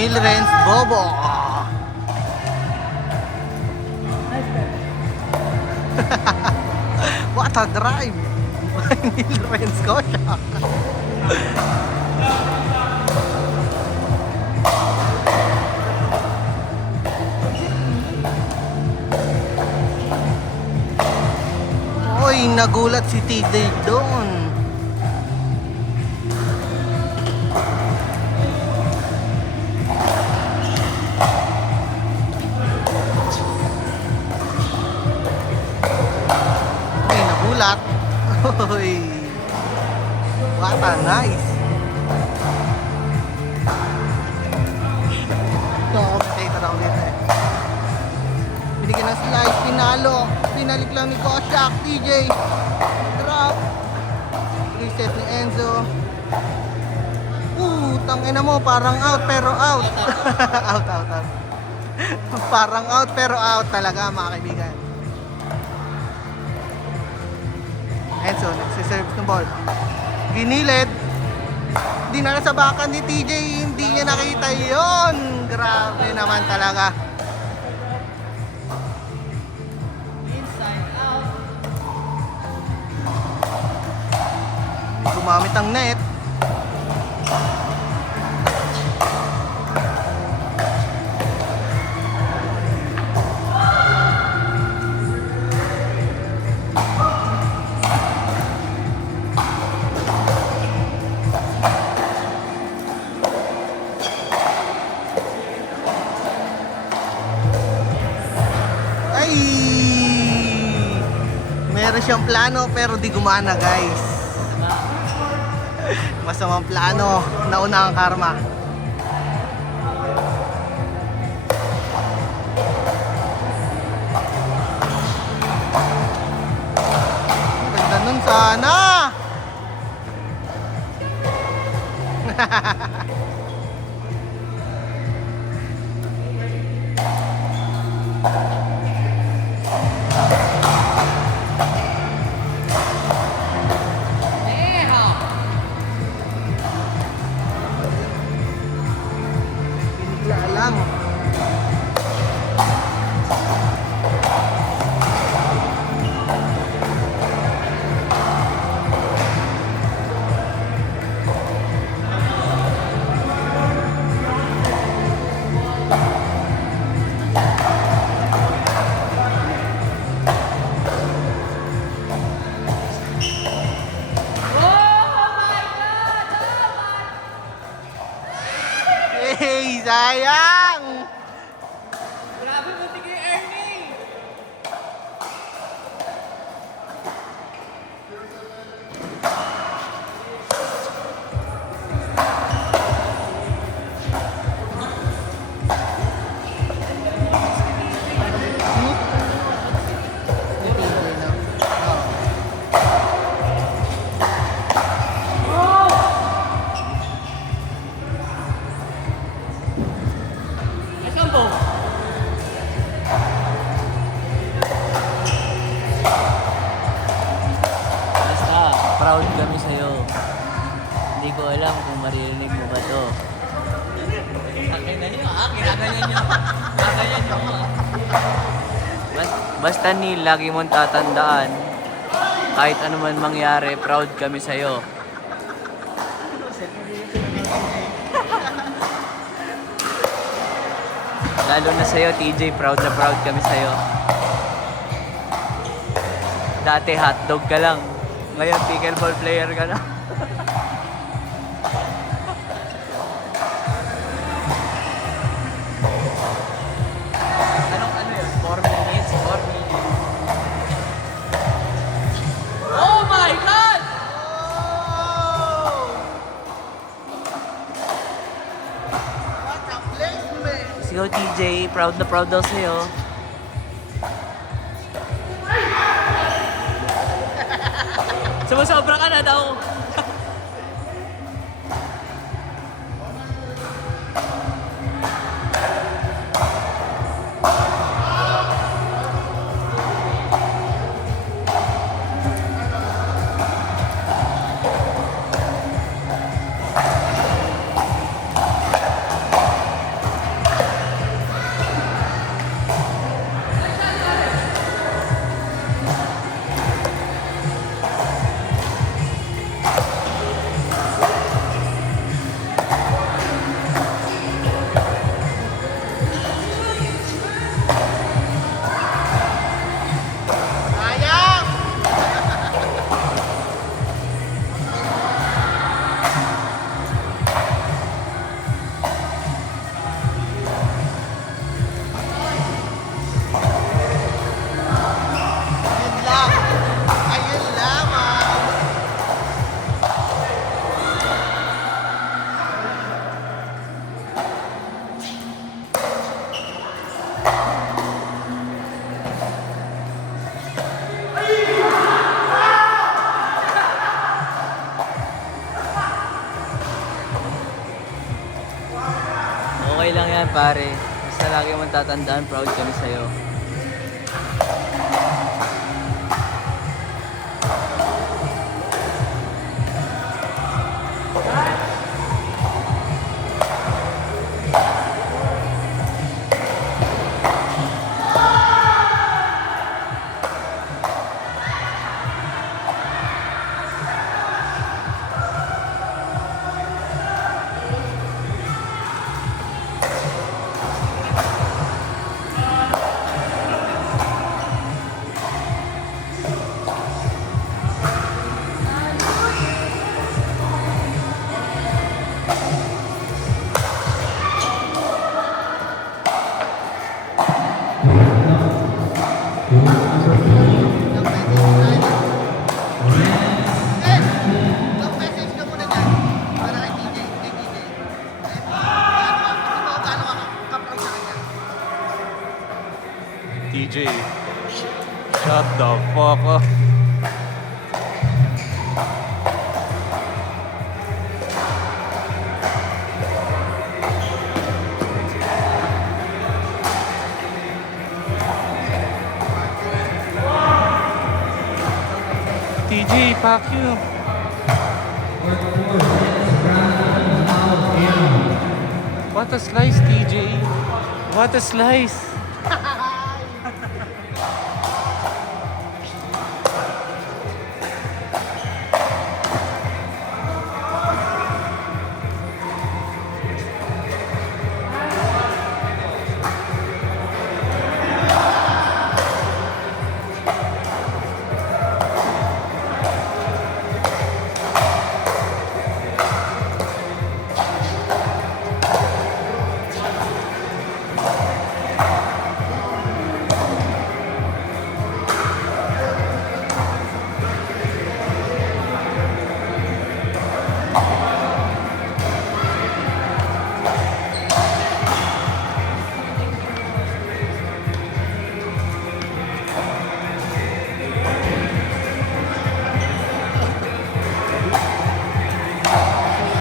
Milrenz Bobo. What a drive! Milrenz Kosha. Oy, nagulat si TJ doon. Oy, nagulat. Oy. What a nice. Commentator ako dito eh. Binigyan ng slice, pinalo. Pinalik lang ni Koshak, TJ. Drop. Reset ni Enzo. Tangina mo, parang out pero out. Out. Parang out pero out talaga mga kaibigan. Enzo, nagsiserve ng ball. Ginilid. Hindi na nasabakan ni TJ, hindi niya nakita yon. Grabe naman talaga. Gumamit ang net. Ay! Meron siyang plano pero di gumana, guys. Masamang plano, nauna ang karma. Ganda nun sana. Lang. Hey, sayang! Grabe mo, tigil Ernie! Proud kami sa'yo. Hindi ko alam kung maririnig mo ba to. Akin na nyo, kinaganyan nyo. Kinaganyan nyo. Basta Neil, lagi mong tatandaan. Kahit ano man mangyari, proud kami sa'yo. Lalo na sa'yo, TJ, proud na proud kami sa'yo. Dati hotdog ka lang. Ngayon, pickleball player ka na. Ano yun? 4 minutes? 4 minutes. Oh my God! What a placement! Sigaw TJ, proud na proud daw sa'yo. Sumusobra ka na daw. lang yan, pare. Basta lagi mong tatandaan, proud kami sa'yo. Long message ka muna dyan. Para kay TJ. Kay TJ. Gaano ka proud sa kanya? TJ, shut the fuck up. TJ, fuck you. What a slice, TJ. What a slice.